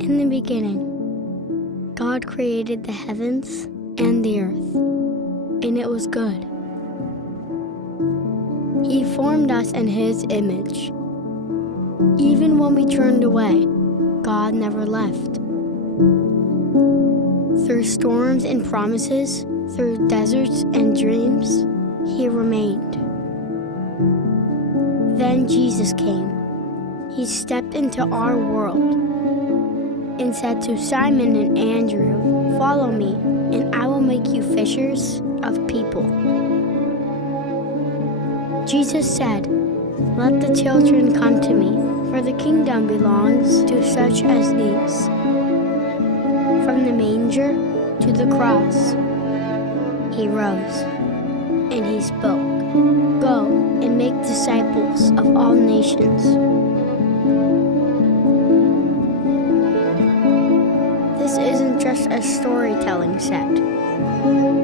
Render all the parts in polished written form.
In the beginning, God created the heavens and the earth, and it was good. He formed us in His image. Even when we turned away, God never left. Through storms and promises, through deserts and dreams, He remained. Then Jesus came. He stepped into our world and said to Simon and Andrew, "Follow me, and I will make you fishers of people." Jesus said, "Let the children come to me, for the kingdom belongs to such as these." From the manger to the cross, He rose, and He spoke, "Go and make disciples of all nations." This isn't just a storytelling set.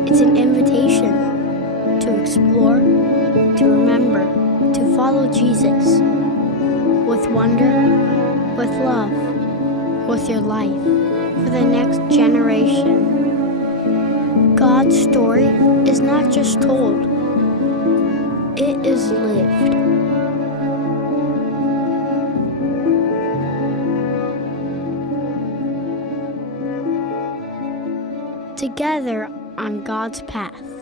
It's an invitation to explore, to remember, to follow Jesus with wonder, with love, with your life for the next generation. God's story is not just told, it is lived. Together on God's path.